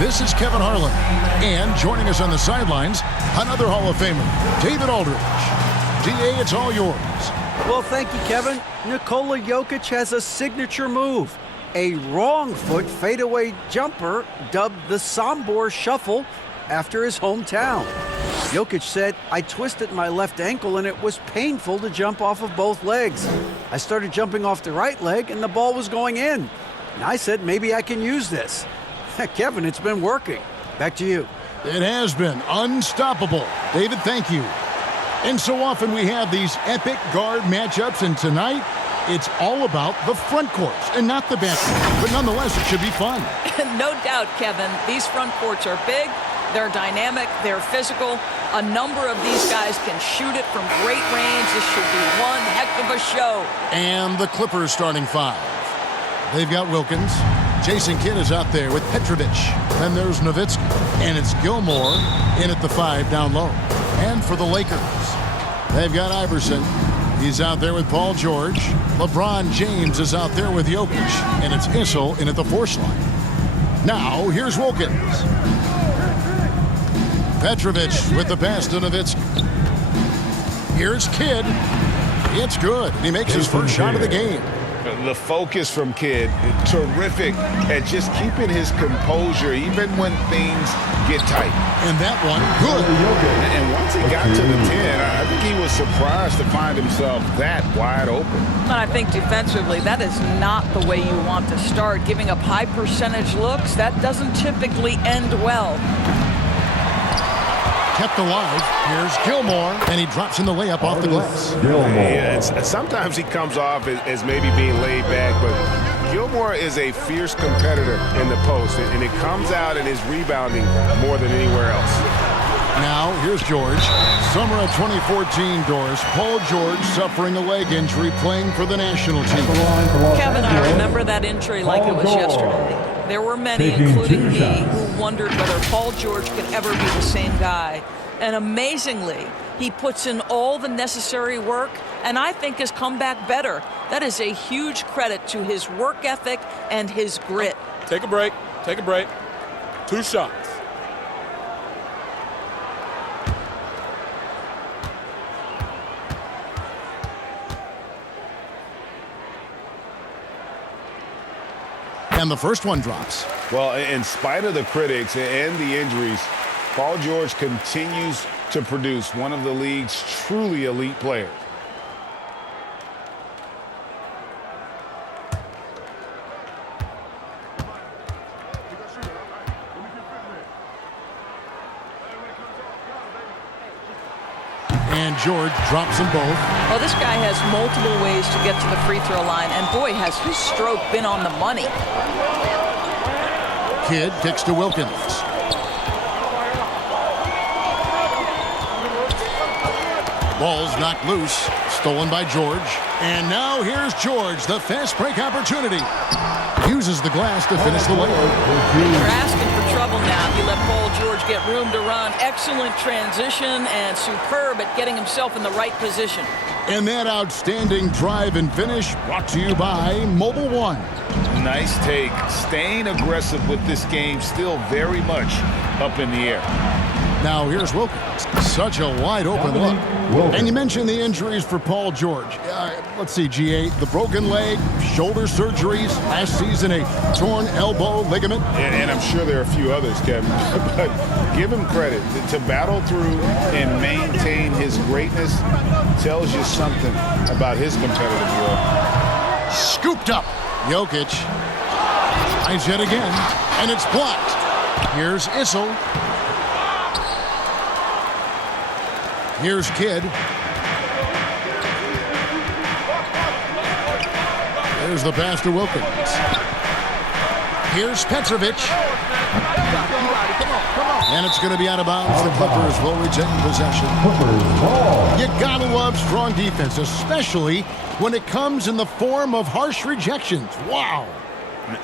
This is Kevin Harlan. And joining us on the sidelines, another Hall of Famer, David Aldridge. DA, it's all yours. Well, thank you, Kevin. Nikola Jokic has a signature move. A wrong foot fadeaway jumper dubbed the Sombor Shuffle after his hometown. Jokic said, "I twisted my left ankle and it was painful to jump off of both legs. I started jumping off the right leg and the ball was going in. And I said, maybe I can use this." Kevin, it's been working. Back to you. It has been unstoppable. David, thank you. And so often we have these epic guard matchups, and tonight it's all about the front courts and not the back court. But nonetheless, it should be fun. No doubt, Kevin. These front courts are big, they're dynamic, they're physical. A number of these guys can shoot it from great range. This should be one heck of a show. And the Clippers starting five. They've got Wilkins. Jason Kidd is out there with Petrovic. Then there's Nowitzki. And it's Gilmore in at the 5 down low. And for the Lakers, they've got Iverson. He's out there with Paul George. LeBron James is out there with Jokic. And it's Issel in at the 4 slot. Now, here's Wilkins. Petrovic with the pass to Nowitzki. Here's Kidd. It's good. He makes his first shot of the game. The focus from Kidd, terrific at just keeping his composure even when things get tight. And that one, good. And once he got to the 10, I think he was surprised to find himself that wide open. And I think defensively, that is not the way you want to start. Giving up high percentage looks, that doesn't typically end well. Kept alive. Here's Gilmore, and he drops in the layup off the glass. Yeah, sometimes he comes off as maybe being laid back, but Gilmore is a fierce competitor in the post, and it comes out in his rebounding more than anywhere else. Now, here's George. Summer of 2014, Doris. Paul George suffering a leg injury playing for the national team. Kevin, I remember that injury like it was yesterday. There were many, including me, who wondered whether Paul George could ever be the same guy. And amazingly, he puts in all the necessary work and I think has come back better. That is a huge credit to his work ethic and his grit. Take a break. Take a break. 2 shots. And the first one drops. Well, in spite of the critics and the injuries, Paul George continues to produce one of the league's truly elite players. And George drops them both. Well, this guy has multiple ways to get to the free throw line, and boy, has his stroke been on the money. Kidd kicks to Wilkins. Ball's knocked loose, stolen by George. And now here's George, the fast break opportunity. Uses the glass to finish the layup. You're asking for trouble now. You let Paul George get room to run. Excellent transition and superb at getting himself in the right position. And that outstanding drive and finish brought to you by Mobile One. Nice take. Staying aggressive with this game, still very much up in the air. Now here's Wilkins. Such a wide open look. And you mentioned the injuries for Paul George. Let's see, GA, the broken leg, shoulder surgeries, last season a torn elbow ligament. And I'm sure there are a few others, Kevin. But give him credit. To battle through and maintain his greatness tells you something about his competitive will. Scooped up. Jokic tries yet again, and it's blocked. Here's Issel. Here's Kidd. There's the pass to Wilkins. Here's Petrovic. And it's going to be out of bounds. The Clippers will retain possession. You gotta love strong defense, especially when it comes in the form of harsh rejections. Wow.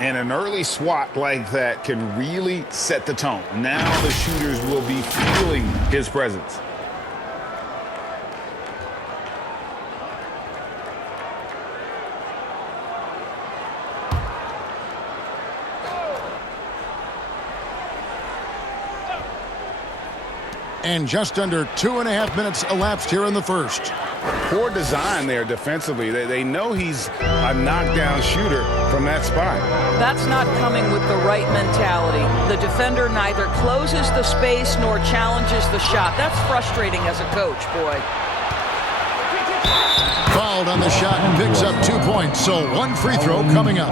And an early swat like that can really set the tone. Now the shooters will be feeling his presence. And just under 2.5 minutes elapsed here in the first. Poor design there defensively. They know he's a knockdown shooter from that spot. That's not coming with the right mentality. The defender neither closes the space nor challenges the shot. That's frustrating as a coach, boy. Fouled on the shot and picks up 2 points. So one free throw coming up.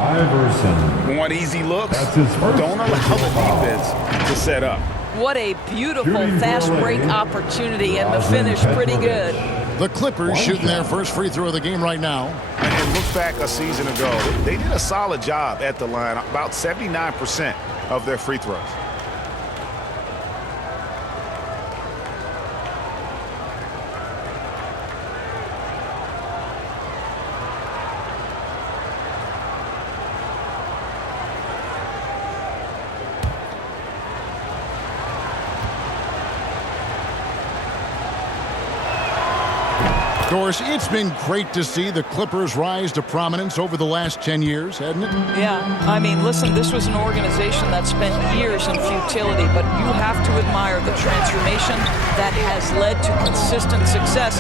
Want easy looks? Don't allow the defense to set up. What a beautiful fast break opportunity, and the finish pretty good. The Clippers shooting their first free throw of the game right now. And look back a season ago. They did a solid job at the line, about 79% of their free throws. Doris, it's been great to see the Clippers rise to prominence over the last 10 years, hasn't it? Yeah, I mean, listen, this was an organization that spent years in futility, but you have to admire the transformation that has led to consistent success.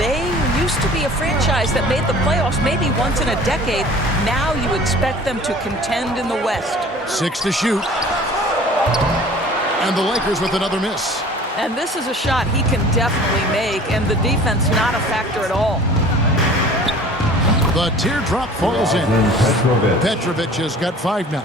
They used to be a franchise that made the playoffs maybe once in a decade. Now you expect them to contend in the West. 6 to shoot. And the Lakers with another miss. And this is a shot he can definitely make, and the defense not a factor at all. The teardrop falls in. Petrovic has got 5 now.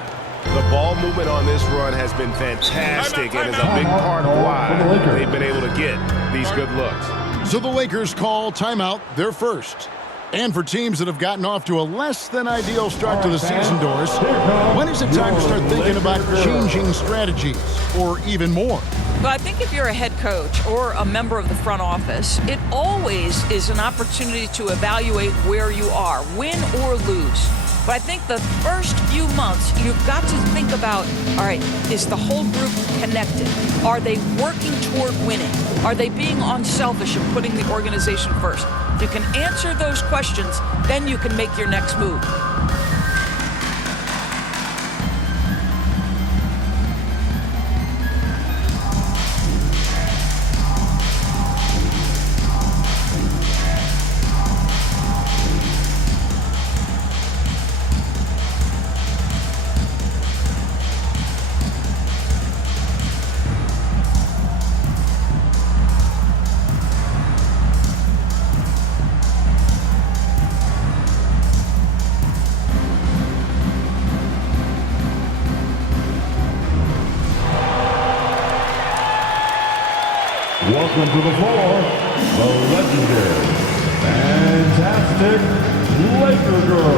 The ball movement on this run has been fantastic and is a big part of why they've been able to get these good looks. So the Lakers call timeout, their first. And for teams that have gotten off to a less than ideal start to the season, Doris, when is it time to start thinking about changing strategies or even more? But I think if you're a head coach or a member of the front office, it always is an opportunity to evaluate where you are, win or lose. But I think the first few months, you've got to think about, all right, is the whole group connected? Are they working toward winning? Are they being unselfish and putting the organization first? If you can answer those questions, then you can make your next move. Welcome to the floor, the legendary, fantastic Laker Girl.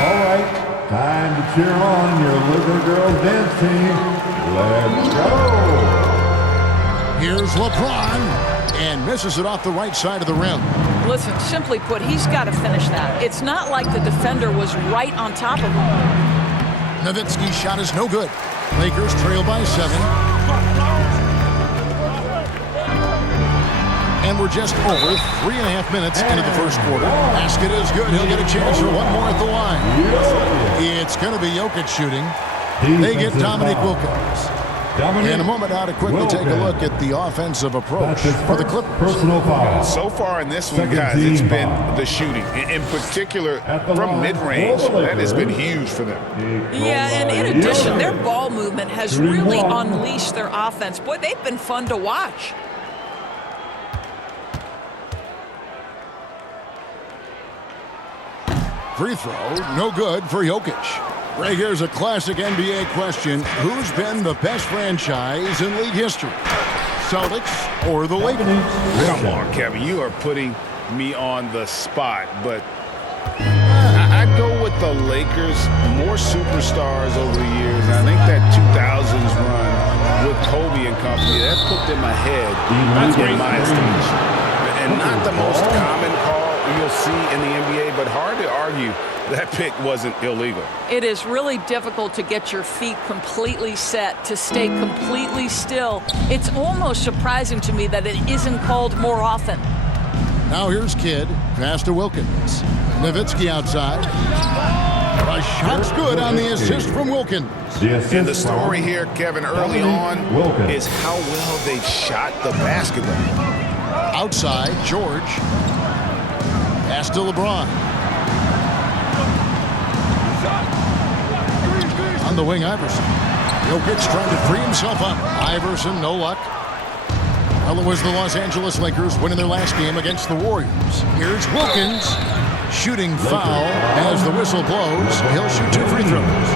All right, time to cheer on your Laker Girls dance team. Let's go. Here's LeBron, and misses it off the right side of the rim. Listen, simply put, he's got to finish that. It's not like the defender was right on top of him. Nowitzki's shot is no good. Lakers trail by 7. And we're just over 3.5 minutes into the first quarter. Basket is good. He'll get a chance for one more at the line. It's going to be Jokic shooting. They get Dominique Wilkins. In a moment now to quickly take a look at the offensive approach for the Clippers. Personal foul. So far in this one, guys, it's been the shooting. In particular, from mid-range, that has been huge for them. Yeah, and in addition, their ball movement has really unleashed their offense. Boy, they've been fun to watch. Free throw, no good for Jokic. Right here's a classic NBA question. Who's been the best franchise in league history? Celtics or the Lakers? Come on, Kevin. You are putting me on the spot, but I'd go with the Lakers. More superstars over the years. And I think that 2000s run with Kobe and company, that put them ahead in my estimation. And not the most common call you'll see in the NBA, but hard to argue that pick wasn't illegal. It is really difficult to get your feet completely set, to stay completely still. It's almost surprising to me that it isn't called more often. Now here's Kidd, pass to Wilkins. Nowitzki outside. Right the shot's good on the assist from Wilkins. And the story here, Kevin, early on is how well they've shot the basketball. Outside, George. Pass to LeBron. On the wing, Iverson. Jokic trying to free himself up. Iverson, no luck. Well, it was the Los Angeles Lakers winning their last game against the Warriors. Here's Wilkins. Shooting foul as the whistle blows. He'll shoot 2 free throws.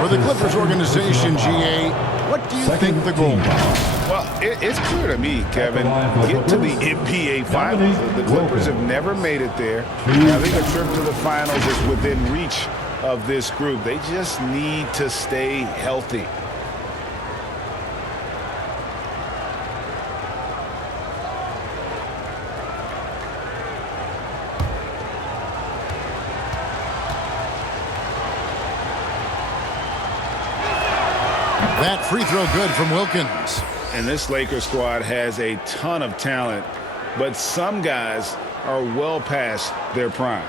For the Clippers organization, GA, what do you think the goal is? Well, it's clear to me, Kevin, get to the NBA Finals. The Clippers have never made it there. I think a trip to the Finals is within reach of this group. They just need to stay healthy. That free throw good from Wilkins. And this Lakers squad has a ton of talent, but some guys are well past their prime.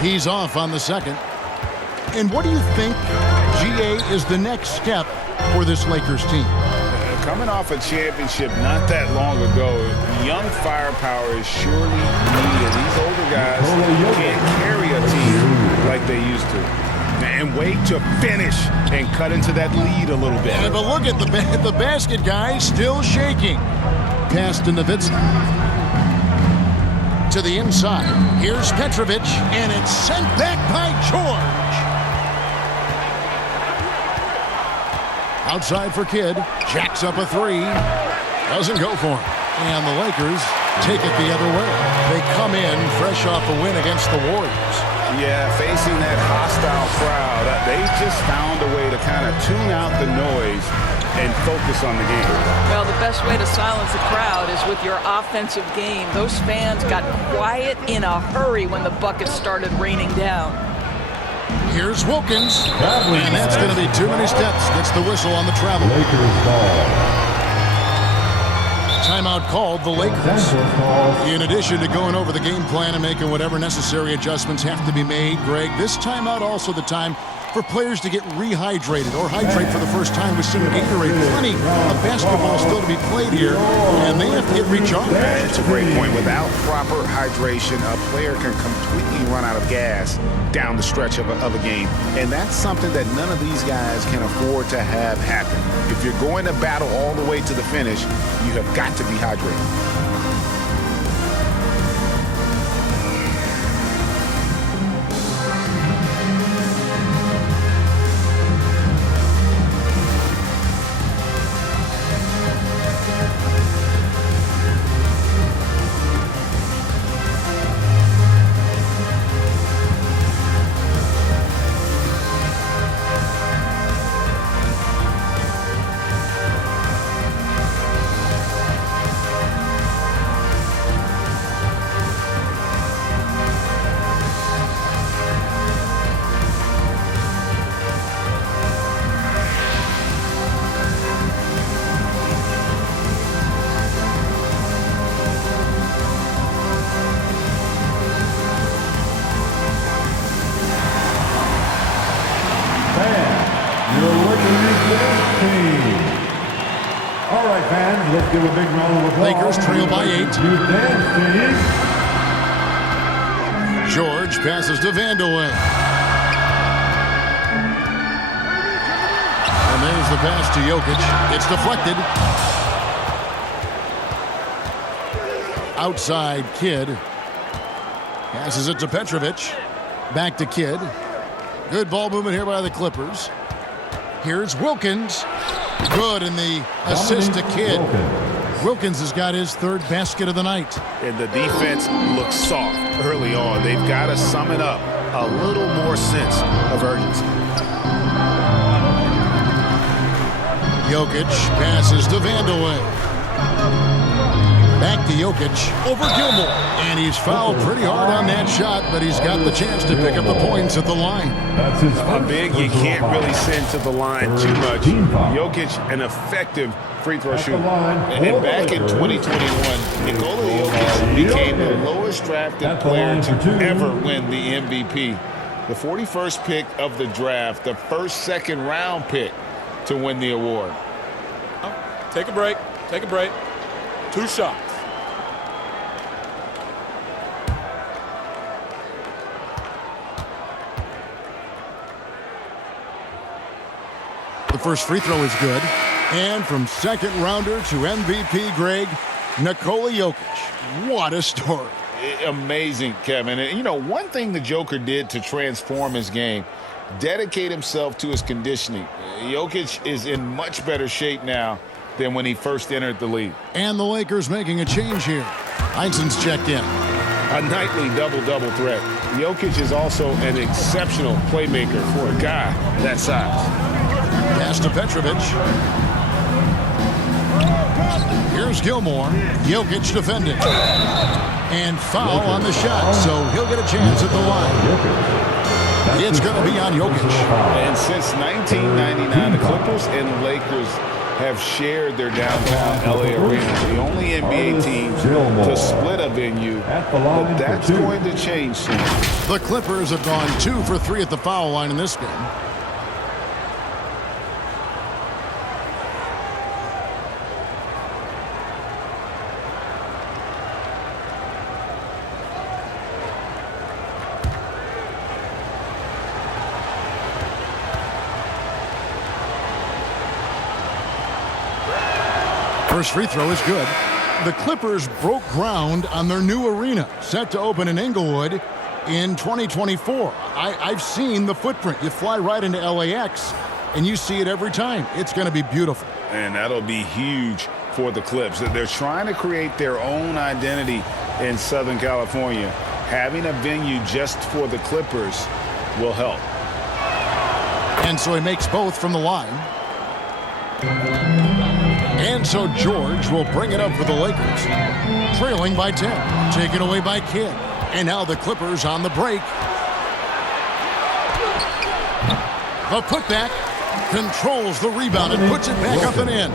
He's off on the second. And what do you think, GA, is the next step for this Lakers team? Coming off a championship not that long ago, young firepower is surely needed. These older guys can't carry a team like they used to. And wait to finish and cut into that lead a little bit. But look at the basket guy still shaking. Pass to Nowitzki. To the inside. Here's Petrovic, and it's sent back by George. Outside for Kidd. Jacks up a 3. Doesn't go for him. And the Lakers take it the other way. They come in fresh off a win against the Warriors. Yeah, facing that hostile crowd, they just found a way to kind of tune out the noise and focus on the game. Well, the best way to silence the crowd is with your offensive game. Those fans got quiet in a hurry when the buckets started raining down. Here's Wilkins, and that's going to be too many steps. Gets the whistle on the travel. Lakers ball. Timeout called the Lakers. In addition to going over the game plan and making whatever necessary adjustments have to be made, Greg, this timeout also the time for players to get rehydrated or hydrate for the first time with some Gatorade. Plenty of basketball still to be played here, and they have to get recharged. That's a great point. Without proper hydration, a player can completely run out of gas down the stretch of a game. And that's something that none of these guys can afford to have happen. If you're going to battle all the way to the finish, you have got to be hydrated. All right, fans, let's give a big round of applause. Lakers trail by 8. You dance, team. George passes to Vandeweghe. And there's the pass to Jokic. It's deflected. Outside, Kidd. Passes it to Petrovic. Back to Kidd. Good ball movement here by the Clippers. Here's Wilkins. Good in the assist to Kidd. Wilkins has got his third basket of the night. And the defense looks soft early on. They've got to sum it up. A little more sense of urgency. Jokic passes to Vandeweghe. Back Back to Jokic over Gilmore. And he's fouled pretty hard on that shot, but he's got the chance to pick up the points at the line. That's his A first big you personal can't foul. really send to the line Third too much. team foul. Jokic, an effective free throw At the shooter. line, And back in Lakers. 2021, Nikola Jokic became the lowest drafted At the player line for two. to ever win the MVP. The 41st pick of the draft, the first second-round pick to win the award. Take a break. Take a break. 2 shots. The first free throw is good. And from second rounder to MVP, Greg, Nikola Jokic. What a story. Amazing, Kevin. And, you know, one thing the Joker did to transform his game, dedicate himself to his conditioning. Jokic is in much better shape now than when he first entered the league. And the Lakers making a change here. Heinsohn's checked in. A nightly double-double threat. Jokic is also an exceptional playmaker for a guy that size. Pass to Petrovic. Here's Gilmore. Jokic defending. And foul on the shot, so he'll get a chance at the line. It's going to be on Jokic. And since 1999, the Clippers and Lakers have shared their downtown LA arena. The only NBA teams to split a venue, but that's going to change soon. The Clippers have gone 2 for 3 at the foul line in this game. First free throw is good. The Clippers broke ground on their new arena, set to open in Inglewood in 2024. I've seen the footprint. You fly right into LAX, and you see it every time. It's going to be beautiful. And that'll be huge for the Clips. They're trying to create their own identity in Southern California. Having a venue just for the Clippers will help. And so he makes both from the line. And so George will bring it up for the Lakers. Trailing by 10. Taken away by Kidd. And now the Clippers on the break. The putback controls the rebound and puts it back up and in.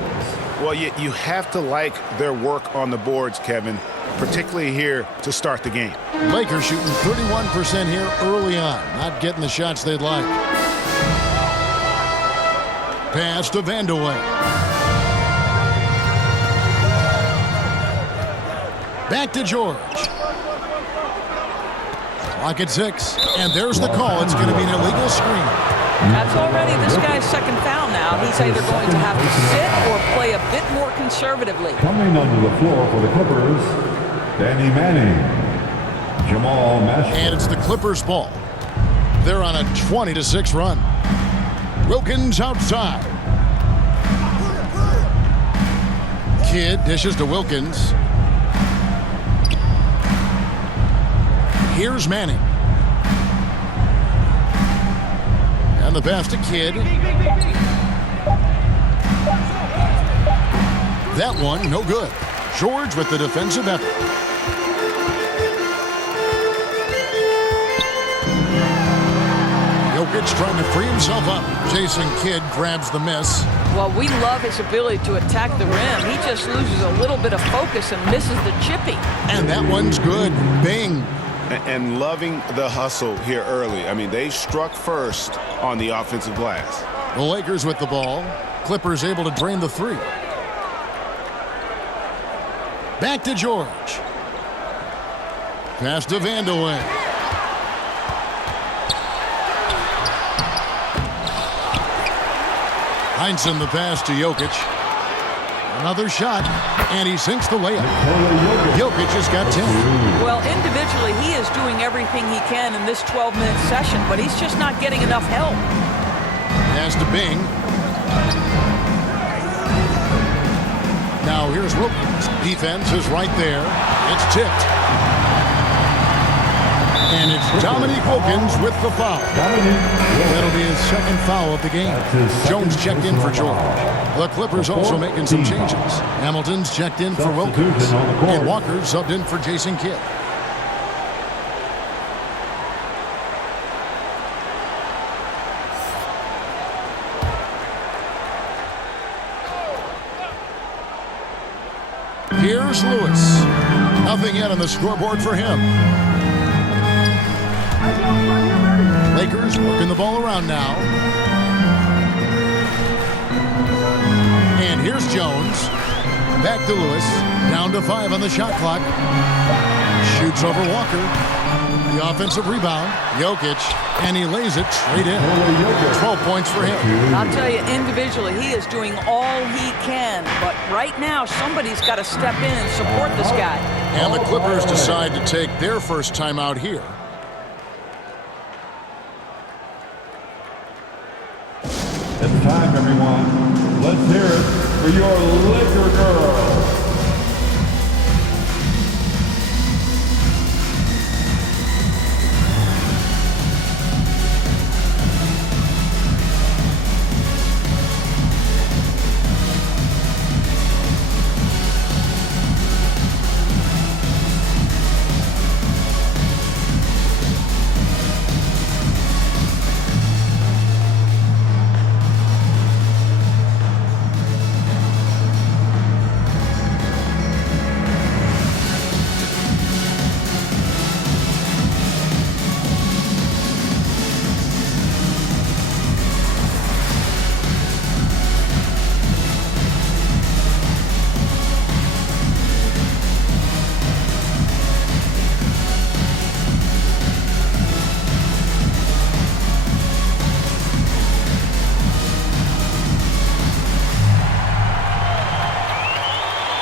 Well, you have to like their work on the boards, Kevin, particularly here to start the game. Lakers shooting 31% here early on. Not getting the shots they'd like. Pass to Vandeweghe. Back to George. Clock at 6. And there's the call. It's going to be an illegal screen. That's already this guy's second foul now. He's either going to have to sit or play a bit more conservatively. Coming onto the floor for the Clippers, Danny Manning, Jamal Mashburn. And it's the Clippers' ball. They're on a 20-6 run. Wilkins outside. Kidd dishes to Wilkins. Here's Manning. And the pass to Kidd. That one, no good. George with the defensive effort. Jokic trying to free himself up. Jason Kidd grabs the miss. Well, we love his ability to attack the rim. He just loses a little bit of focus and misses the chippy. And that one's good. Bing. And loving the hustle here early. I mean, they struck first on the offensive glass. The Lakers with the ball. Clippers able to drain the 3. Back to George. Pass to Vandeweghe. Heinsohn the pass to Jokic. Another shot, and he sinks the layup. Jokic has got 10. Well, individually, he is doing everything he can in this 12-minute session, but he's just not getting enough help. Pass to Bing. Now here's Wilkins. Defense is right there. It's tipped. And it's Dominique Wilkins with the foul. That'll be his second foul of the game. Jones checked in for George. The Clippers also making some changes. Hamilton's checked in for Wilkins. And Walker subbed in for Jason Kidd. Here's Lewis. Nothing yet on the scoreboard for him. Lakers working the ball around now. And here's Jones. Back to Lewis. Down to 5 on the shot clock. Shoots over Walker. The offensive rebound. Jokic. And he lays it straight in. 12 points for him. I'll tell you, individually, he is doing all he can. But right now, somebody's got to step in and support this guy. And the Clippers decide to take their first time out here. It's time, everyone. Let's hear it for your Laker girl.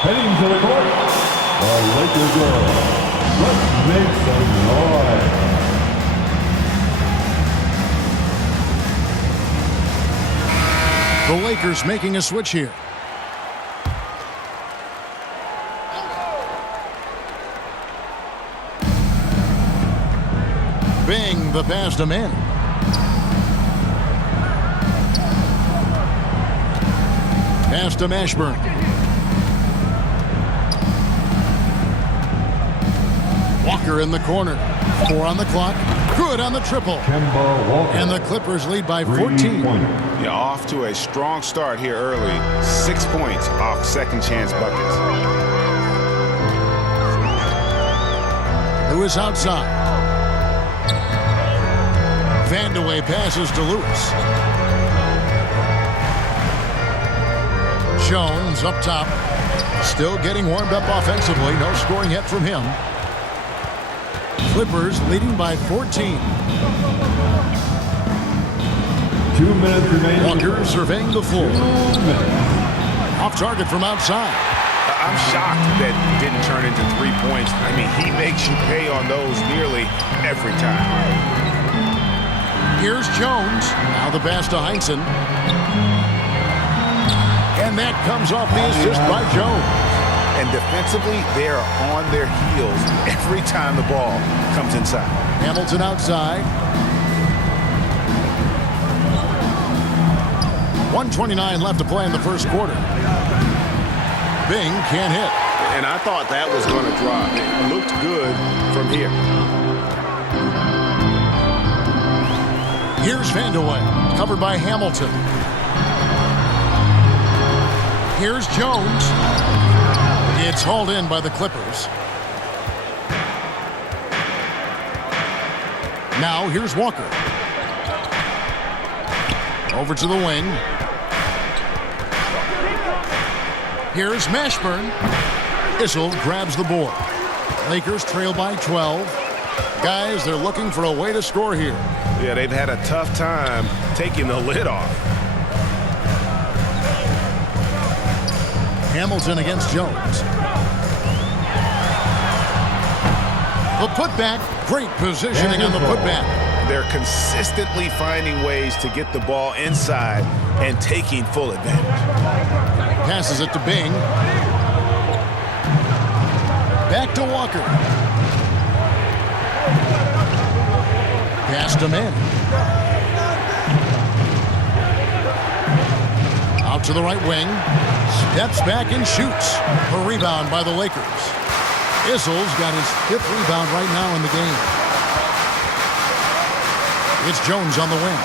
Heading to the court, the Laker girls. Let's make some noise. The Lakers making a switch here. Bing the pass to Manning. Pass to Mashburn. Walker in the corner. 4 on the clock. Good on the triple. Kemba Walker. And the Clippers lead by 14. Yeah, off to a strong start here early. 6 points off second chance buckets. Lewis outside. Vandeweghe passes to Lewis. Jones up top. Still getting warmed up offensively. No scoring yet from him. Clippers leading by 14. 2 minutes remaining. Walker surveying the floor. Off target from outside. I'm shocked that didn't turn into 3 points. I mean, he makes you pay on those nearly every time. Here's Jones. Now the pass to Heinsohn. And that comes off the assist by Jones. And defensively, they are on their heels every time the ball comes inside. Hamilton outside. 1:29 left to play in the first quarter. Bing can't hit. And I thought that was going to drop. It looked good from here. Here's Vandeweghe, covered by Hamilton. Here's Jones. It's hauled in by the Clippers. Now here's Walker. Over to the wing. Here's Mashburn. Issel grabs the board. Lakers trail by 12. Guys, they're looking for a way to score here. Yeah, they've had a tough time taking the lid off. Hamilton against Jones. The putback. Great positioning on the putback. They're consistently finding ways to get the ball inside and taking full advantage. Passes it to Bing. Back to Walker. Pass to Manning. Out to the right wing. Steps back and shoots. A rebound by the Lakers. Issel's got his 5th rebound right now in the game. It's Jones on the wing.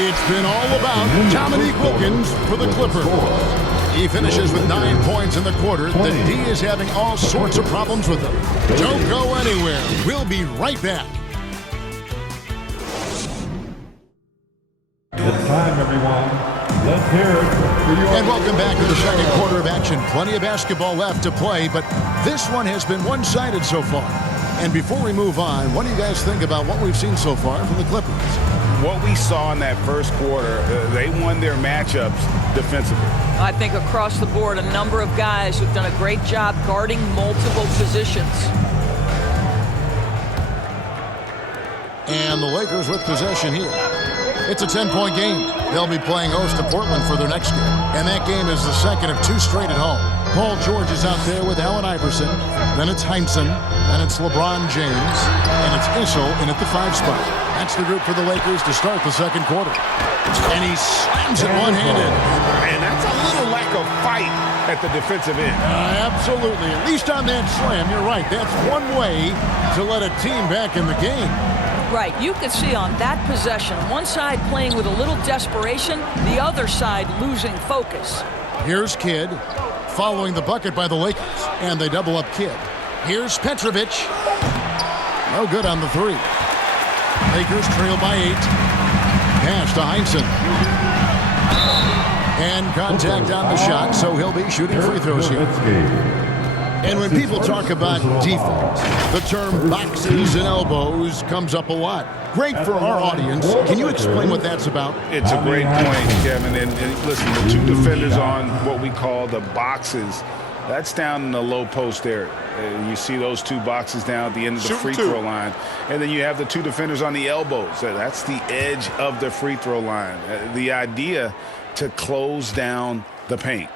It's been all about Dominique Wilkins for the Clippers. He finishes with 9 points in the quarter. The D is having all sorts of problems with him. Don't go anywhere. We'll be right back. It's time, everyone. Let's hear it for your... And welcome back to the second quarter of action. Plenty of basketball left to play, but this one has been one-sided so far. And before we move on, what do you guys think about what we've seen so far from the Clippers? What we saw in that first quarter, they won their matchups defensively. I think across the board, a number of guys who've done a great job guarding multiple positions. And the Lakers with possession here. It's a 10-point game. They'll be playing host to Portland for their next game. And that game is the second of 2 straight at home. Paul George is out there with Allen Iverson. Then it's Heinsohn. Then it's LeBron James. And it's Issel in at the 5 spot. That's the group for the Lakers to start the second quarter. And he slams it one-handed. And that's a little lack of fight at the defensive end. Absolutely. At least on that slam, you're right. That's one way to let a team back in the game. Right, you could see on that possession, one side playing with a little desperation, the other side losing focus. Here's Kidd following the bucket by the Lakers, and they double up Kidd. Here's Petrovic. No good on the 3. Lakers trail by 8. Pass to Heinsohn. And contact on the shot, so he'll be shooting free throws here. And when people talk about defense, the term boxes and elbows comes up a lot. Great for our audience. Can you explain what that's about? It's a great point, Kevin. And listen, the 2 defenders on what we call the boxes, that's down in the low post area. You see those 2 boxes down at the end of the free throw line. And then you have the 2 defenders on the elbows. That's the edge of the free throw line. The idea to close down the paint.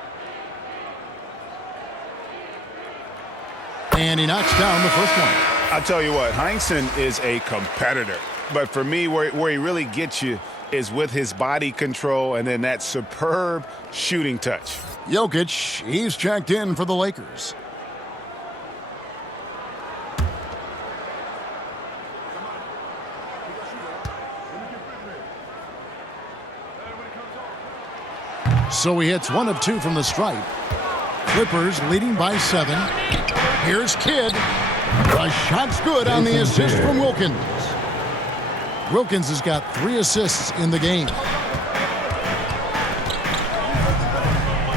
And he knocks down the first one. I'll tell you what, Heinsohn is a competitor. But for me, where he really gets you is with his body control and then that superb shooting touch. Jokic, he's checked in for the Lakers. So he hits 1 of 2 from the stripe. Clippers leading by 7. Here's Kidd. The shot's good on the assist from Wilkins. Wilkins has got 3 assists in the game.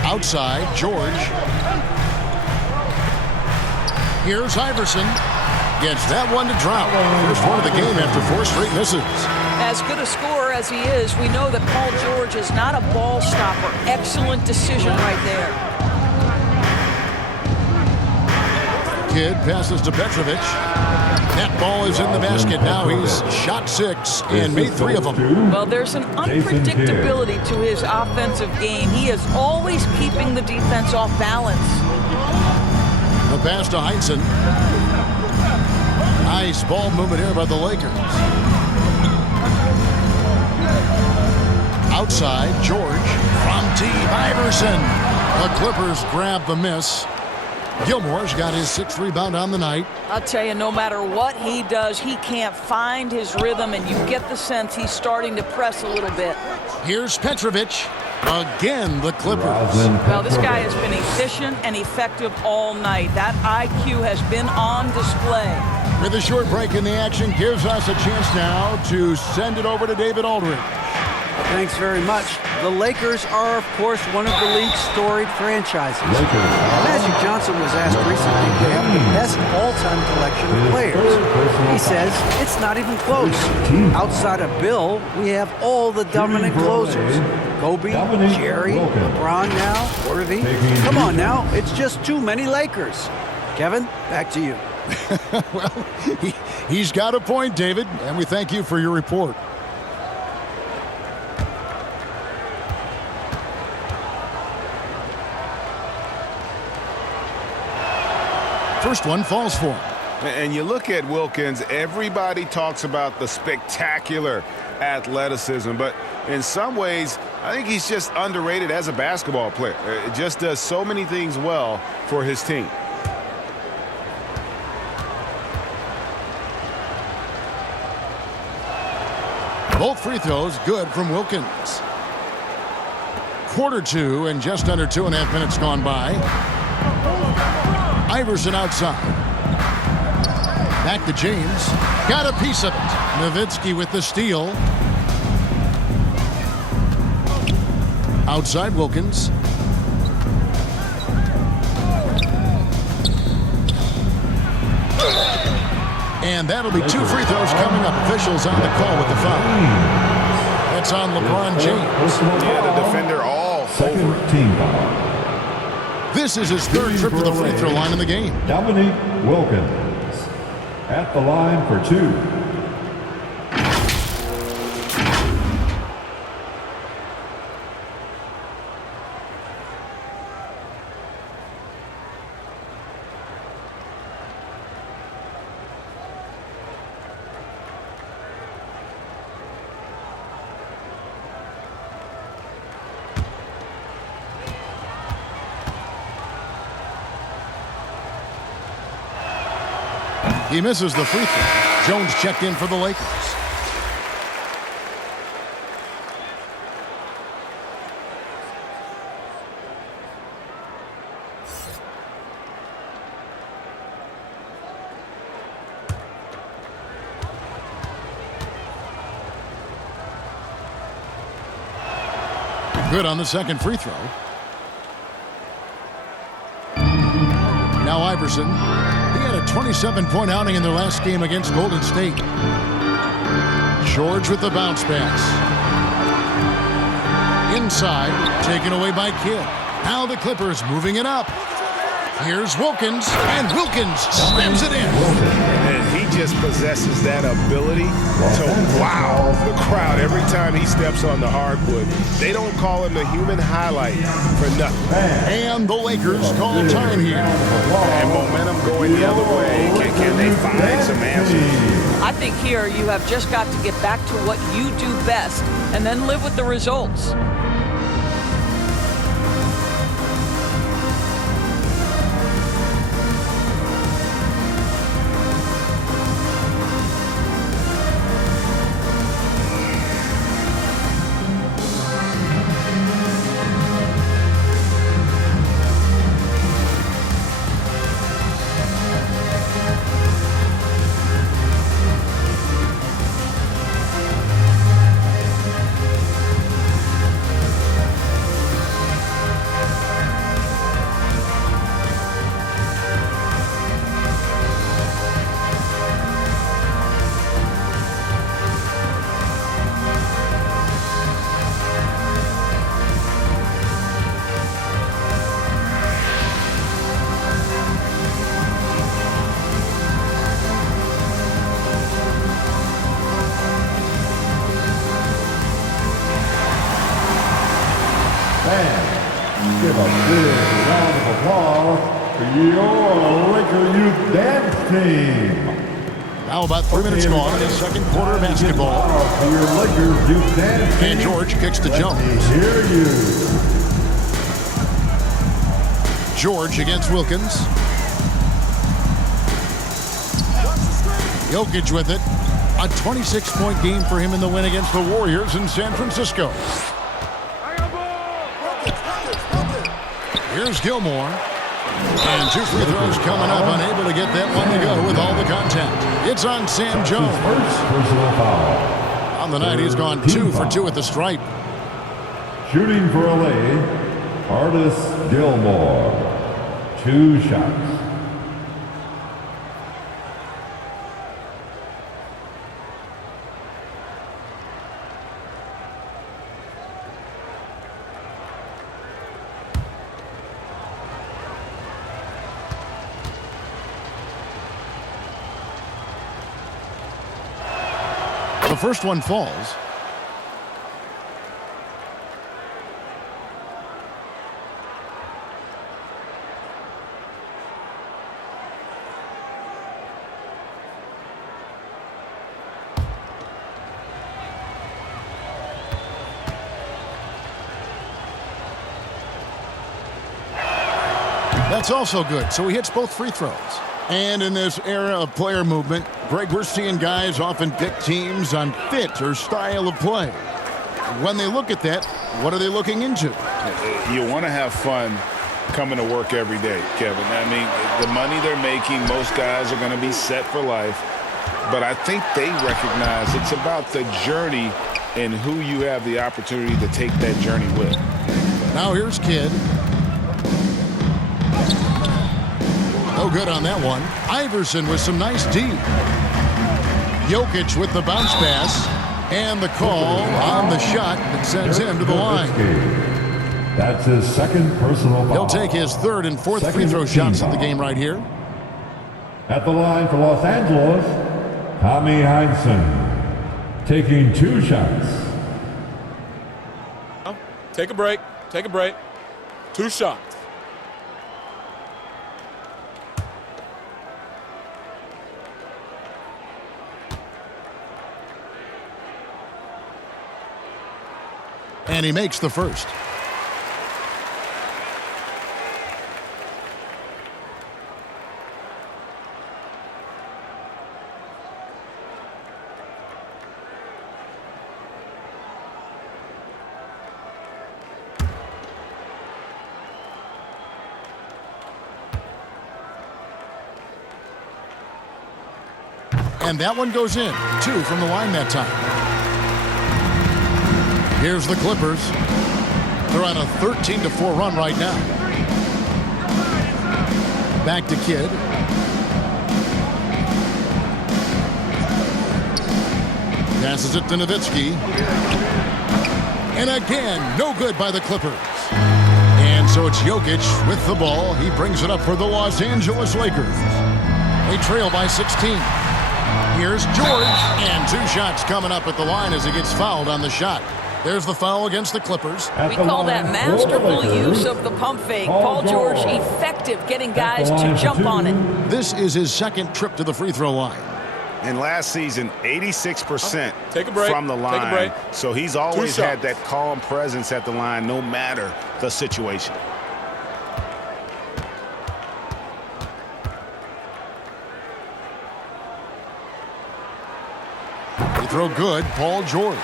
Outside, George. Here's Iverson. Gets that one to drop. First one of the game after 4 straight misses. As good a scorer as he is, we know that Paul George is not a ball stopper. Excellent decision right there. Kidd passes to Petrovic. That ball is in the basket. Now he's shot 6 and made 3 of them. Well, there's an unpredictability to his offensive game. He is always keeping the defense off balance. The pass to Heinsohn. Nice ball movement here by the Lakers. Outside, George from Team Iverson. The Clippers grab the miss. Gilmore's got his 6th rebound on the night. I'll tell you, no matter what he does, he can't find his rhythm, and you get the sense he's starting to press a little bit. Here's Petrovic. Again, the Clippers. Well, this guy has been efficient and effective all night. That IQ has been on display. With a short break in the action, gives us a chance now to send it over to David Aldridge. Thanks very much. The Lakers are, of course, one of the league's storied franchises. Magic Johnson was asked recently if they have the best all-time collection of players. He says it's not even close. Outside of Bill, we have all the dominant closers. Kobe, Jerry, LeBron now, Worthy. Come on now, it's just too many Lakers. Kevin, back to you. Well, he's got a point, David, and we thank you for your report. first one falls for him. And you look at Wilkins, everybody talks about the spectacular athleticism, but in some ways, I think he's just underrated as a basketball player. It just does so many things well for his team. Both free throws good from Wilkins. Quarter two and just under 2.5 minutes gone by. Iverson outside. Back to James. Got a piece of it. Nowitzki with the steal. Outside Wilkins. And that'll be 2 free throws coming up. Officials on the call with the foul. That's on LeBron James. Yeah, the defender all over. Team foul. This is his 3rd trip to the free throw line in the game. Dominique Wilkins at the line for 2. He misses the free throw. Jones checked in for the Lakers. Good on the second free throw. Now Iverson. He had a 27-point outing in their last game against Golden State. George with the bounce pass. Inside, taken away by Kidd. Now the Clippers moving it up. Here's Wilkins, and Wilkins slams it in. And he just possesses that ability to wow the crowd every time he steps on the hardwood. They don't call him the human highlight for nothing. And the Lakers call time here. And momentum going the other way. Can they find some answers? I think here you have just got to get back to what you do best and then live with the results. Give a big round of applause for your Laker Youth Dance Team. Now about 3 minutes gone in the second quarter of basketball. For your Lakers Youth Dance Team. And George kicks to Jones. Hear you. George against Wilkins. Jokic with it. A 26-point game for him in the win against the Warriors in San Francisco. Here's Gilmore. And 2 free throws coming up, unable to get that one to go with all the contact. It's on Sam Jones. First personal foul. On the night, he's gone 2 for 2 at the stripe. Shooting for LA, Artis Gilmore. 2 shots. The first one falls. That's also good, so he hits both free throws. And in this era of player movement, Greg, we're seeing guys often pick teams on fit or style of play. When they look at that, what are they looking into? You want to have fun coming to work every day, Kevin. I mean, the money they're making, most guys are going to be set for life. But I think they recognize it's about the journey and who you have the opportunity to take that journey with. Now here's Kidd. No good on that one. Iverson with some nice D. Jokic with the bounce pass. And the call on the shot that sends him to the line. That's his second personal foul. He'll take his third and fourth free throw shots of the game right here. At the line for Los Angeles, Tommy Heinsohn, taking 2 shots. Take a break. Take a break. 2 shots. And he makes the first. And that one goes in. 2 from the line that time. Here's the Clippers. They're on a 13-4 run right now. Back to Kidd. Passes it to Nowitzki. And again, no good by the Clippers. And so it's Jokic with the ball. He brings it up for the Los Angeles Lakers. They trail by 16. Here's George. And 2 shots coming up at the line as he gets fouled on the shot. There's the foul against the Clippers. We call that masterful use of the pump fake. Paul George, effective getting guys to jump on it. This is his second trip to the free throw line. And last season, 86% Take a break. from the line. Take a break. So he's always had that calm presence at the line no matter the situation. They throw good, Paul George.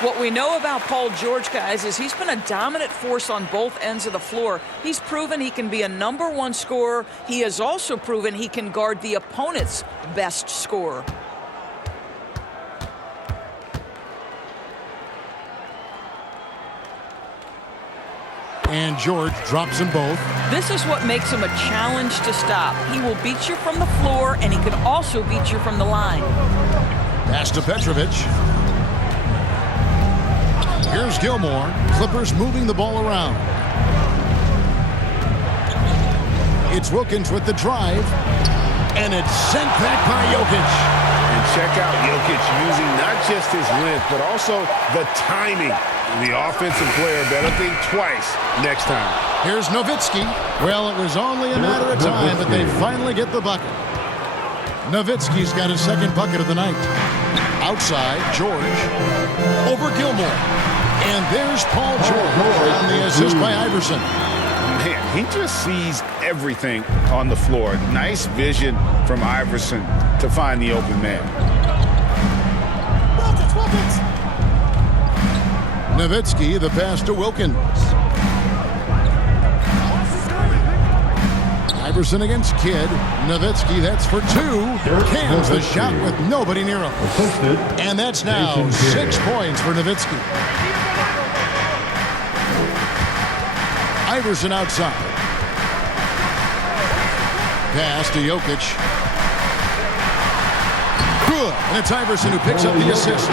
What we know about Paul George, guys, is he's been a dominant force on both ends of the floor. He's proven he can be a #1 scorer. He has also proven he can guard the opponent's best scorer. And George drops them both. This is what makes him a challenge to stop. He will beat you from the floor, and he can also beat you from the line. Pass to Petrovic. Here's Gilmore. Clippers moving the ball around. It's Wilkins with the drive. And it's sent back by Jokic. And check out Jokic using not just his length, but also the timing. The offensive player better think twice next time. Here's Nowitzki. Well, it was only a matter of time, but they finally get the bucket. Nowitzki's got his second bucket of the night. Outside, George. Over Gilmore. And there's Paul George on the assist by Iverson. Man, he just sees everything on the floor. Nice vision from Iverson to find the open man. Nowitzki, the pass to Wilkins. Iverson against Kidd. Nowitzki, that's for 2. Cans the shot with nobody near him. And that's now 6 points for Nowitzki. Iverson outside. Pass to Jokic. Good. And it's Iverson who picks up the assist.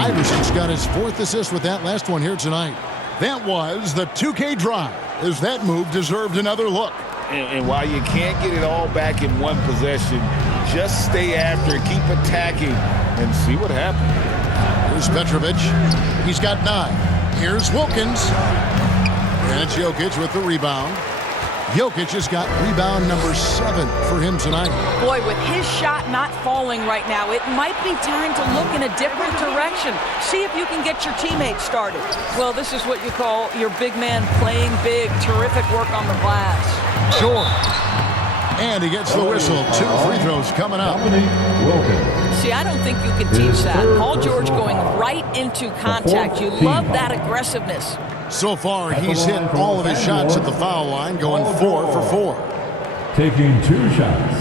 Iverson's got his 4th assist with that last one here tonight. That was the 2K drive, as that move deserved another look. And while you can't get it all back in one possession, just stay after it, keep attacking, and see what happens. Here's Petrovic. He's got 9. Here's Wilkins. And it's Jokic with the rebound. Jokic has got rebound number 7 for him tonight. Boy, with his shot not falling right now, it might be time to look in a different direction. See if you can get your teammates started. Well, this is what you call your big man playing big. Terrific work on the glass. George. And he gets the whistle. 2 free throws coming up. See, I don't think you can teach that. Paul George going right into contact. You love that aggressiveness. So far, he's hit all of his shots at the foul line, going 4 for 4. Taking 2 shots.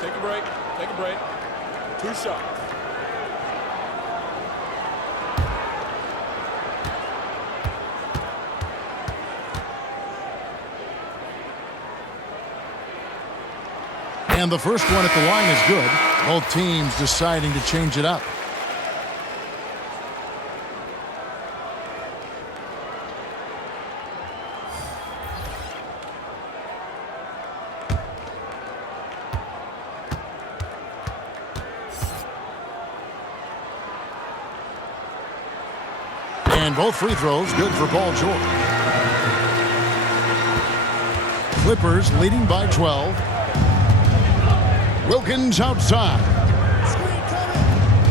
Take a break. Take a break. 2 shots. And the first one at the line is good. Both teams deciding to change it up. And both free throws good for Paul George. Clippers leading by 12. Wilkins outside.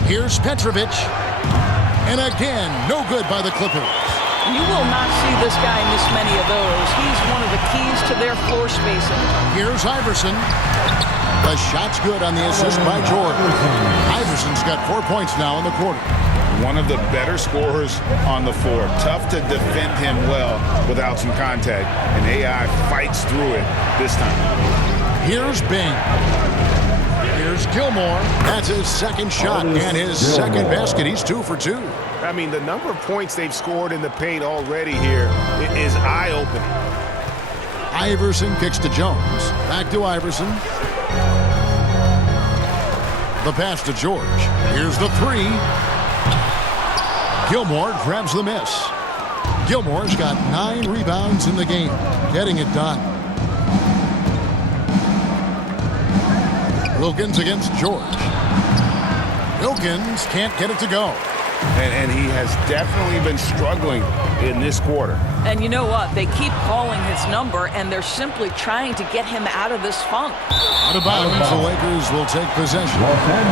Here's Petrovic. And again, no good by the Clippers. You will not see this guy miss many of those. He's one of the keys to their floor spacing. Here's Iverson. The shot's good on the assist by Jordan. Iverson's got 4 points now in the quarter. One of the better scorers on the floor. Tough to defend him well without some contact. And AI fights through it this time. Here's Bing. Here's Gilmore. That's his second shot and his second basket. He's 2 for 2. I mean, the number of points they've scored in the paint already here is eye-opening. Iverson kicks to Jones. Back to Iverson. The pass to George. Here's the 3. Gilmore grabs the miss. Gilmore's got 9 rebounds in the game, getting it done. Wilkins against George. Wilkins can't get it to go. And he has definitely been struggling in this quarter. And you know what? They keep calling his number, and they're simply trying to get him out of this funk. Out of bounds, the Lakers will take possession.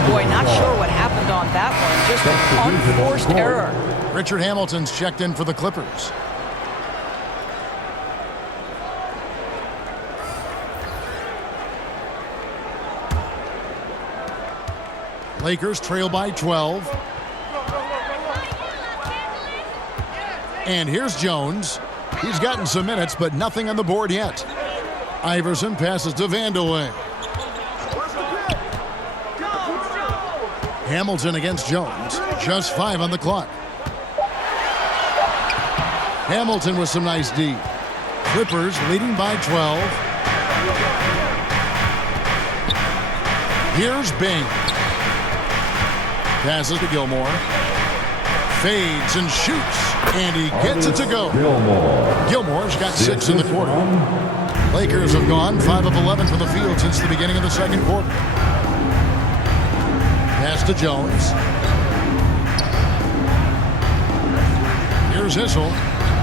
Boy, not sure what happened on that one. Just an unforced error. Richard Hamilton's checked in for the Clippers. Lakers trail by 12. And here's Jones. He's gotten some minutes, but nothing on the board yet. Iverson passes to Vandeweghe. Hamilton against Jones. Just 5 on the clock. Hamilton with some nice D. Clippers leading by 12. Here's Bing. Passes to Gilmore. Fades and shoots. And he gets it to go. Gilmore's got 6 in the quarter. Lakers have gone 5 of 11 from the field since the beginning of the second quarter. Pass to Jones. Here's Issel.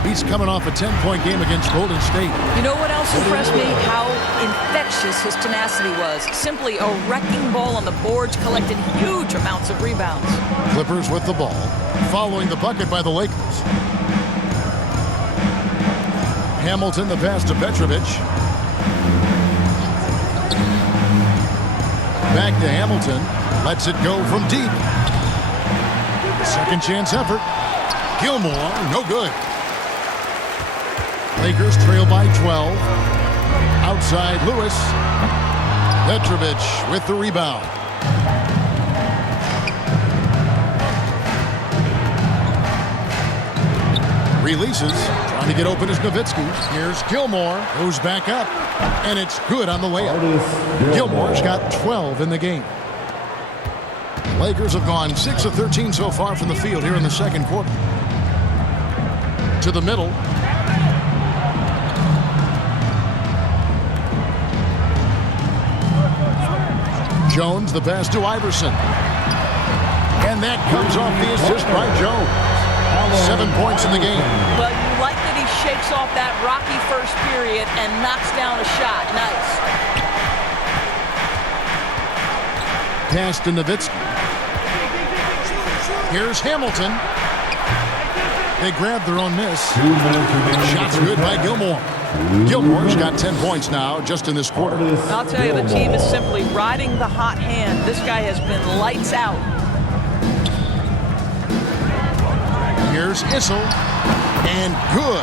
He's coming off a 10-point game against Golden State. You know what else impressed me? How infectious his tenacity was. Simply a wrecking ball on the boards, collected huge amounts of rebounds. Clippers with the ball, following the bucket by the Lakers. Hamilton, the pass to Petrovic. Back to Hamilton. Lets it go from deep. Second chance effort. Gilmore, no good. Lakers trail by 12. Outside Lewis. Petrovic with the rebound. Releases. Trying to get open is Nowitzki. Here's Gilmore. Goes back up. And it's good on the layup. Gilmore's got 12 in the game. Lakers have gone 6 of 13 so far from the field here in the second quarter. To the middle. Jones, the pass to Iverson. And that comes off the assist by Jones. 7 points in the game. Well, you like that he shakes off that rocky first period and knocks down a shot. Nice. Pass to Nowitzki. Here's Hamilton. They grab their own miss. Shot's good by Gilmore. Gilmore's got 10 points now just in this quarter. I'll tell you, the team is simply riding the hot hand. This guy has been lights out. Here's Issel. And good,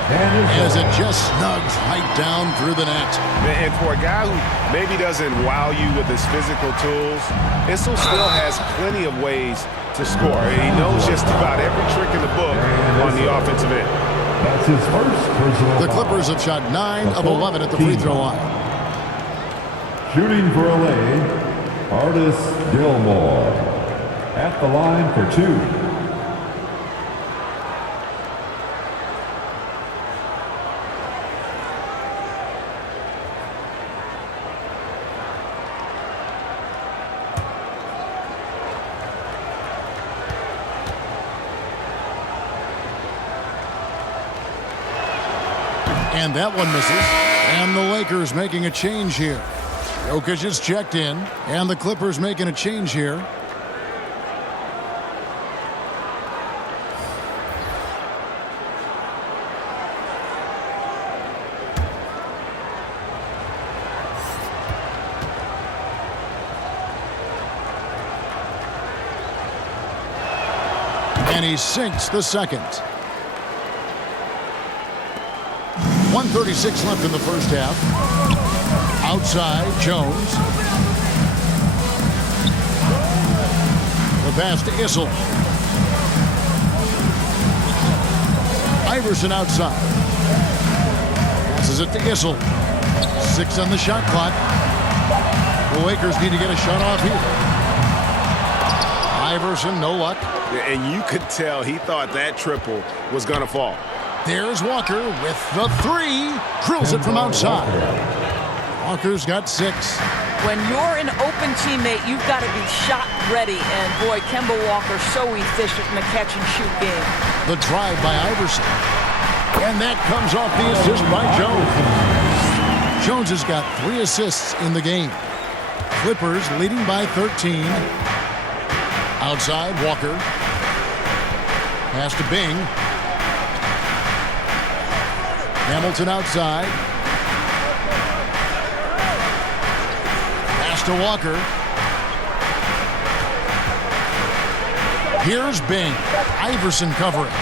as it just snugs right down through the net. And for a guy who maybe doesn't wow you with his physical tools, Issel still has plenty of ways to score. He knows just about every trick in the book on the offensive end. That's his first personal The foul. Clippers have shot 9 of 11 at the free throw line. Shooting for LA, Artis Gilmore. At the line for 2. And that one misses. And the Lakers making a change here. Jokic is checked in. And the Clippers making a change here. And he sinks the second. 1:36 left in the first half. Outside, Jones. The pass to Issel. Iverson outside. Passes it to Issel. 6 on the shot clock. The Lakers need to get a shot off here. Iverson, no luck. And you could tell he thought that triple was going to fall. There's Walker with the 3. Drills it from outside. Walker's got 6. When you're an open teammate, you've got to be shot ready. And boy, Kemba Walker so efficient in the catch and shoot game. The drive by Iverson. And that comes off the assist by Jones. Jones has got 3 assists in the game. Clippers leading by 13. Outside, Walker. Pass to Bing. Hamilton outside. Pass to Walker. Here's Bing. Iverson covering.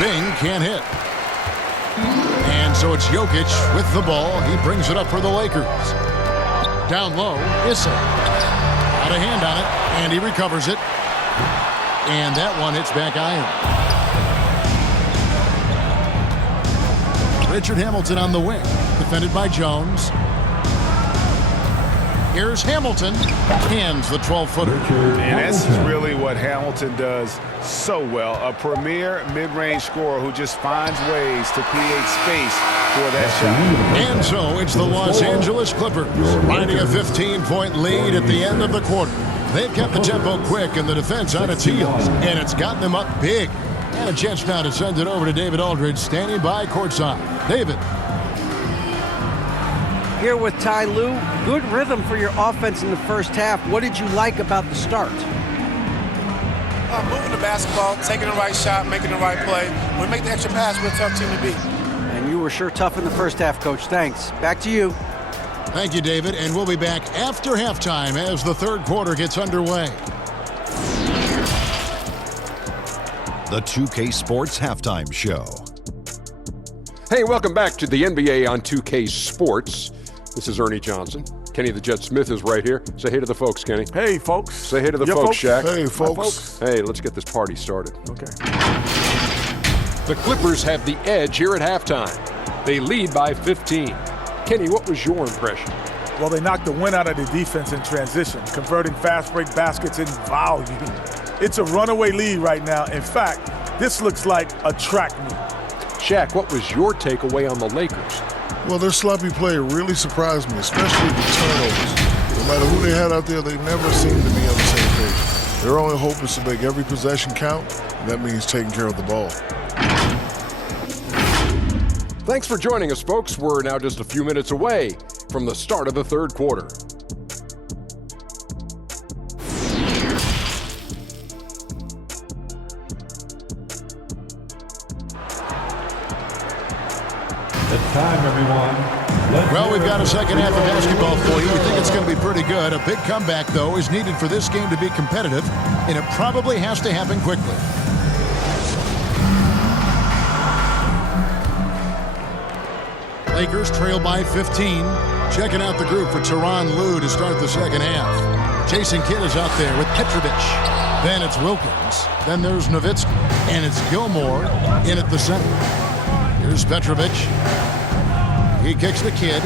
Bing can't hit. And so it's Jokic with the ball. He brings it up for the Lakers. Down low, Issel. Out of hand on it, and he recovers it. And that one hits back iron. Richard Hamilton on the wing, defended by Jones. Here's Hamilton, cans the 12-footer. And this is really what Hamilton does so well. A premier mid-range scorer who just finds ways to create space for that shot. And so it's the Los Angeles Clippers riding a 15-point lead at the end of the quarter. They've kept the tempo quick and the defense on its heels, and it's gotten them up big. And a chance now to send it over to David Aldridge, standing by courtside. David. Here with Ty Lue, good rhythm for your offense in the first half. What did you like about the start? Moving the basketball, taking the right shot, making the right play. When we make the extra pass, we're a tough team to beat. And you were sure tough in the first half, Coach. Thanks. Back to you. Thank you, David. And we'll be back after halftime as the third quarter gets underway. The 2K Sports Halftime Show. Hey, welcome back to the NBA on 2K Sports. This is Ernie Johnson. Kenny the Jet Smith is right here. Say hey to the folks, Kenny. Hey, folks. Say hey to the folks, Shaq. Hey, folks. Hey, let's get this party started. Okay. The Clippers have the edge here at halftime. They lead by 15. Kenny, what was your impression? Well, they knocked the wind out of the defense in transition, converting fast break baskets in volume. It's a runaway lead right now. In fact, this looks like a track meet. Shaq, what was your takeaway on the Lakers? Well, their sloppy play really surprised me, especially the turnovers. No matter who they had out there, they never seemed to be on the same page. Their only hope is to make every possession count, and that means taking care of the ball. Thanks for joining us, folks. We're now just a few minutes away from the start of the third quarter. It's time, everyone. Well, we've got a second half of basketball for you. We think it's going to be pretty good. A big comeback, though, is needed for this game to be competitive, and it probably has to happen quickly. Lakers trail by 15. Checking out the group for Tyronn Lue to start the second half. Jason Kidd is out there with Petrovic. Then it's Wilkins. Then there's Nowitzki. And it's Gilmore in at the center. Here's Petrovic. He kicks the Kidd.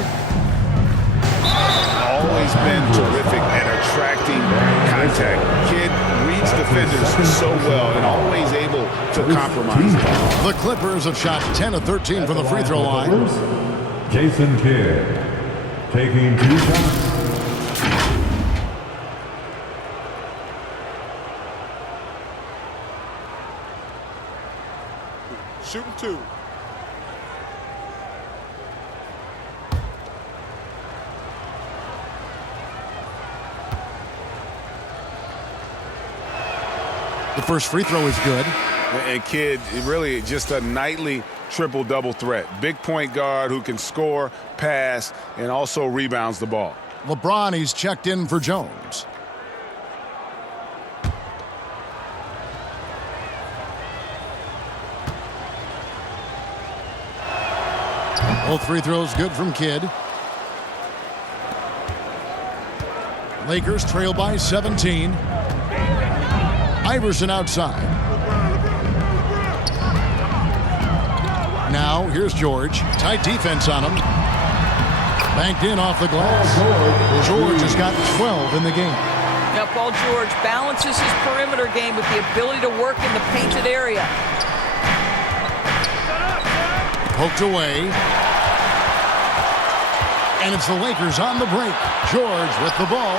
Always been terrific at attracting contact. Kidd reads defenders so well and always able to compromise. The Clippers have shot 10 of 13 from the free throw line. Jason Kidd taking 2 shots. Shooting 2. The first free throw is good. And Kidd, really just a nightly triple-double threat. Big point guard who can score, pass, and also rebounds the ball. LeBron, he's checked in for Jones. Both free throws good from Kidd. Lakers trail by 17. Iverson outside. Now, here's George. Tight defense on him. Banked in off the glass. George has got 12 in the game. Now, Paul George balances his perimeter game with the ability to work in the painted area. Poked away. And it's the Lakers on the break. George with the ball.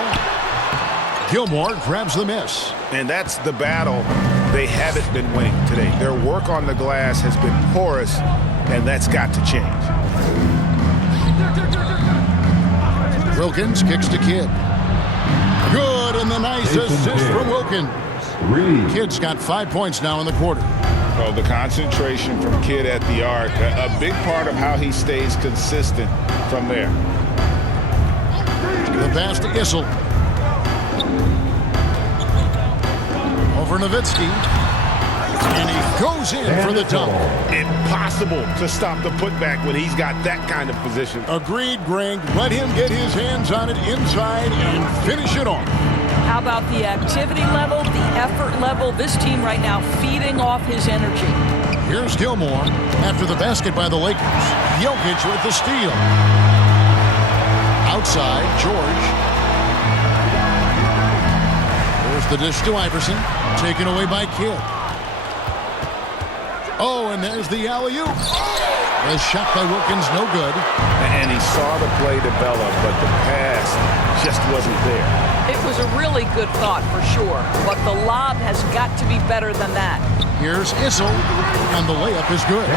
Gilmore grabs the miss. And that's the battle they haven't been winning today. Their work on the glass has been porous, and that's got to change. Wilkins kicks to Kidd. Good, and the nice assist from Wilkins. Kidd's got 5 points now in the quarter. Well, the concentration from Kidd at the arc, a big part of how he stays consistent from there. The pass to Issel. Over Nowitzki. And he goes in for the dunk. Impossible to stop the putback when he's got that kind of position. Agreed, Greg. Let him get his hands on it inside and finish it off. How about the activity level, the effort level? This team right now feeding off his energy. Here's Gilmore after the basket by the Lakers. Jokic with the steal. Outside, George. There's the dish to Iverson. Taken away by Kidd. Oh, and there's the alley-oop. The shot by Wilkins, no good. And he saw the play develop, but the pass just wasn't there. It was a really good thought for sure, but the lob has got to be better than that. Here's Issel, and the layup is good.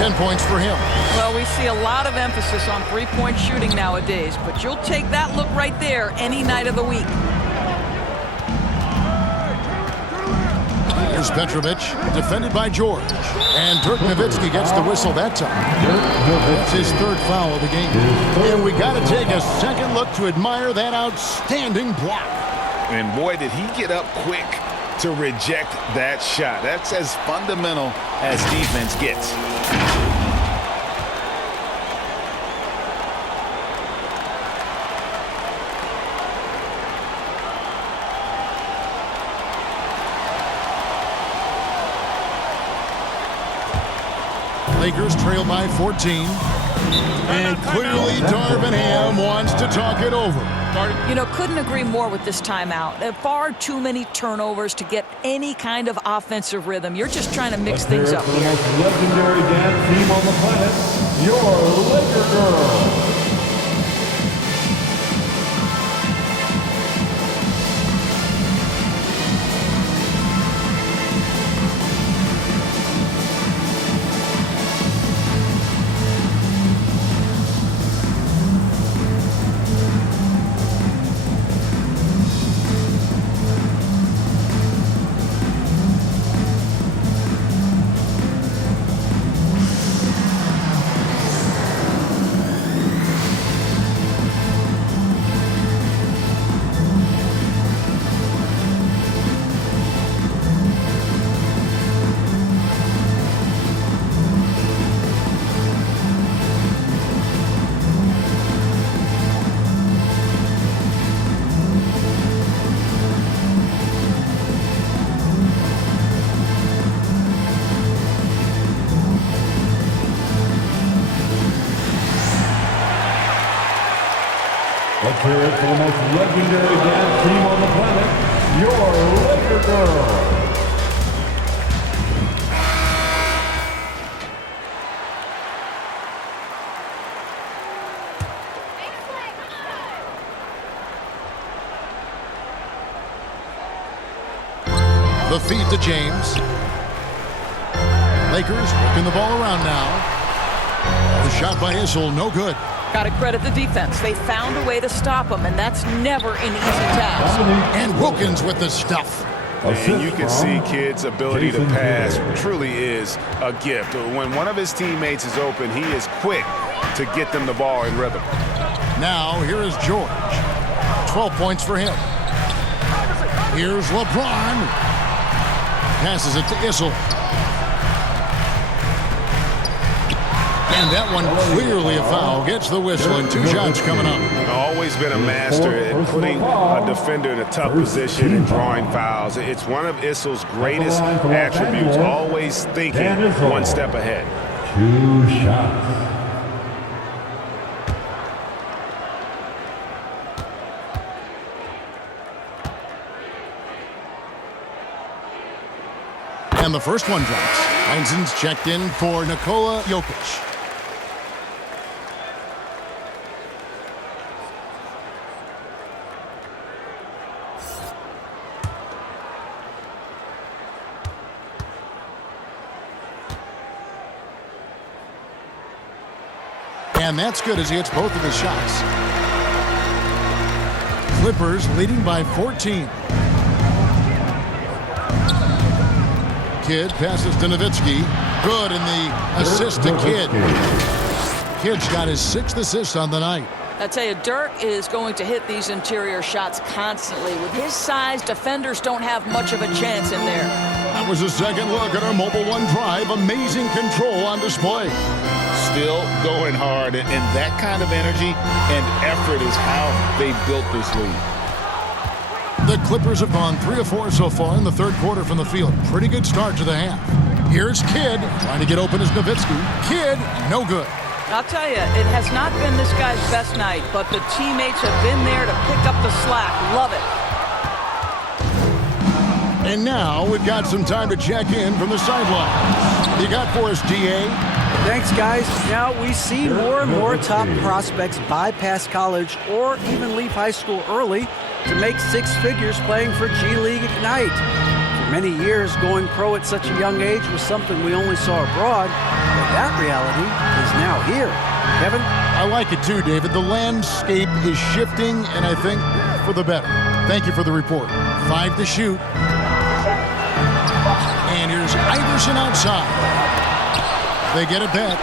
10 points for him. Well, we see a lot of emphasis on three-point shooting nowadays, but you'll take that look right there any night of the week. Here's Petrovic, defended by George. And Dirk Nowitzki gets the whistle that time. That's his third foul of the game. And we got to take a second look to admire that outstanding block. And boy, did he get up quick to reject that shot. That's as fundamental as defense gets. Lakers trail by 14. And clearly Darvin Ham wants to talk it over. You know, couldn't agree more with this timeout. There are far too many turnovers to get any kind of offensive rhythm. You're just trying to mix things up For the most legendary dance team on the planet, your Laker Girls. hear it for the most legendary dance team on the planet, your Laker Girls. The feed to James. Lakers working the ball around now. The shot by Issel, no good. Got to credit the defense. They found a way to stop him, and that's never an easy task. And Wilkins with the stuff. And you can see Kidd's ability to pass truly is a gift. When one of his teammates is open, he is quick to get them the ball in rhythm. Now, here is George. 12 points for him. Here's LeBron. Passes it to Issel. And that one clearly a foul. Gets the whistle and 2 shots coming up. Always been a master at putting a defender in a tough position and drawing fouls. It's one of Issel's greatest attributes, always thinking one step ahead. 2 shots. And the first one drops. Heinzen's checked in for Nikola Jokic. And that's good as he hits both of his shots. Clippers leading by 14. Kidd passes to Nowitzki. Good in the assist to Kidd. Kidd's got his 6th assist on the night. I tell you, Dirk is going to hit these interior shots constantly. With his size, defenders don't have much of a chance in there. That was a second look at our Mobile One Drive. Amazing control on display. Still going hard, and that kind of energy and effort is how they built this lead. The Clippers have gone 3 of 4 so far in the third quarter from the field. Pretty good start to the half. Here's Kidd trying to get open as Nowitzki. Kidd, no good. I'll tell you, it has not been this guy's best night, but the teammates have been there to pick up the slack. Love it. And now we've got some time to check in from the sidelines. You got for us, DA? Thanks, guys. Now we see more and more top prospects bypass college or even leave high school early to make 6 figures playing for G League Ignite. For many years, going pro at such a young age was something we only saw abroad, but that reality is now here. Kevin? I like it too, David. The landscape is shifting, and I think for the better. Thank you for the report. 5 to shoot. And here's Iverson outside. They get a bet.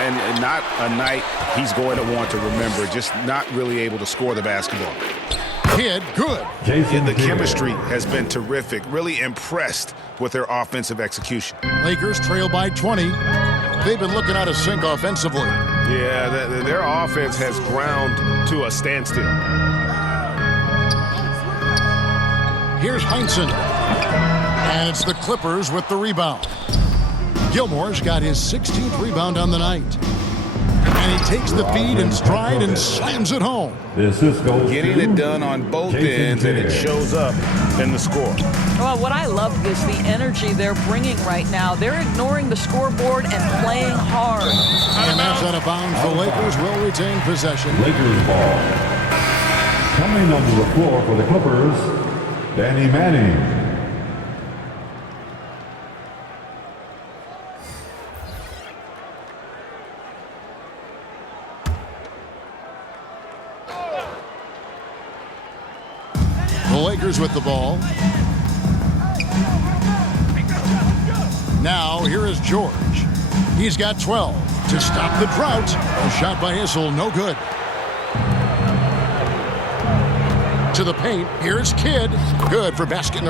And not a night he's going to want to remember, just not really able to score the basketball. Kidd, good. And the chemistry has been terrific. Really impressed with their offensive execution. Lakers trail by 20. They've been looking out of sync offensively. Yeah, their offense has ground to a standstill. Here's Heinzen. And it's the Clippers with the rebound. Gilmore's got his 16th rebound on the night. And he takes the feed in stride and slams it home. Getting it done on both ends, and it shows up in the score. Well, what I love is the energy they're bringing right now. They're ignoring the scoreboard and playing hard. And that's out of bounds. The Lakers will retain possession. Lakers ball. Coming onto the floor for the Clippers, Danny Manning. Lakers with the ball. Now here is George. He's got 12 to stop the drought. A shot by Issel, no good. To the paint, here's Kidd. Good for basket number